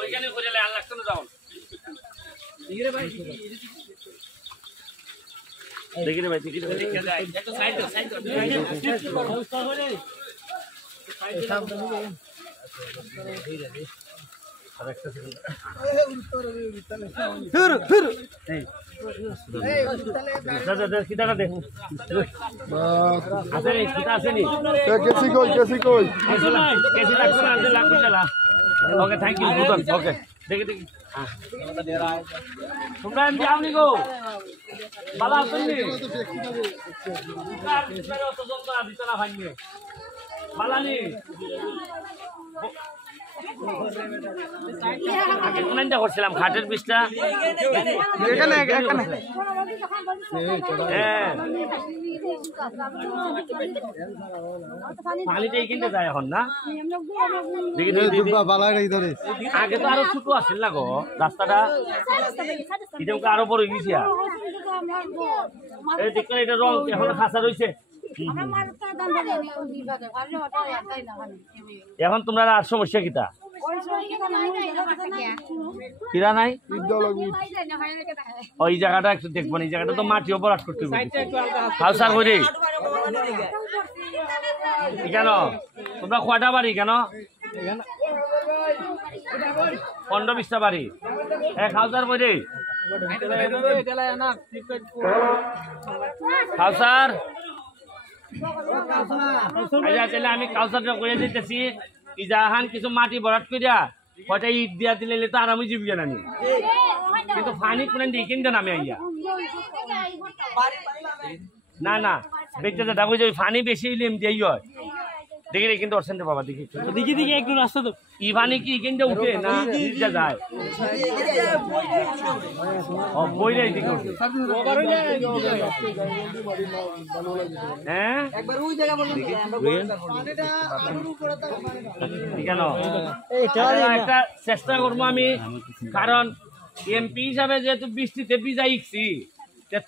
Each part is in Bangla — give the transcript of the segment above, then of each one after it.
ওইখানে করে আল্লাহ চলে যাও দেখি রে ভাই দেখি রে একটু সাইড দাও আরেকটা সেকেন্ড ফির এই দাদা কিটাটা দে আছে রে কিটা আছে নি কেসি কই কেসি লাগছে না আনতে লাগবে না ওকে থ্যাংক ইউ বুতন ওকে দেখি দেখি তোমরা এমনি আমনি গো বালা আসেননি আর বিস্তারে অত যন্ত্রণা দিত না ভাঙিয়ে বালানি আগে কোনটা করছিলাম খাটের পিসটা এখানে এখানে হ্যাঁ পানিটাই কিনতে যায় এখন না দেখি আগে তো আরো ছোট আসছিল না গো রাস্তাটা এটা আরো বড় গেছি এই দেখতে এটা রং এখন খাসা রয়েছে এখন তোমরা আর সমস্যা কিতা কিরা নাই ওই জায়গাটা একটু দেখবো এই জায়গাটা তো মাটি অপরাধ করতে হবে খালসার করে কেন তোমরা কয়টা বাড়ি কেন 15-20টা বাড়ি খালসার করে খালসার আমি কালচারটা করে দিতেছি ইজাহান কিছু মাটি ভরাট করিয়া কয়টা ইট দিয়া দিলে তো আরামই জীবিকা নানি কিন্তু পানি কোন দিয়ে কিনতে নামে আইয়া না না বেঁচে যেটা বুঝে পানি বেশি হইলে এমনি হয় দেখি রে কিন্তু অর্সেন্টে বাবা দেখি দেখি দেখি একটু রাস্তা তো ই পানি কি কিনতে উঠে না নিচে যায় ও বইরে দিকে হ্যাঁ একবার ওই জায়গা বলুন কেন একটা চেষ্টা করবো আমি কারণ এমপি হিসাবে যেহেতু বৃষ্টিতে ভিজাইছি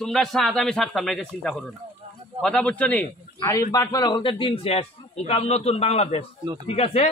তোমরা সাথ আমি ছাড়তাম না এটা চিন্তা করো না কথা বুঝছো নি আর এই বাটপাড়া হলতে দিন শেষ ওখান নতুন বাংলাদেশ ঠিক আছে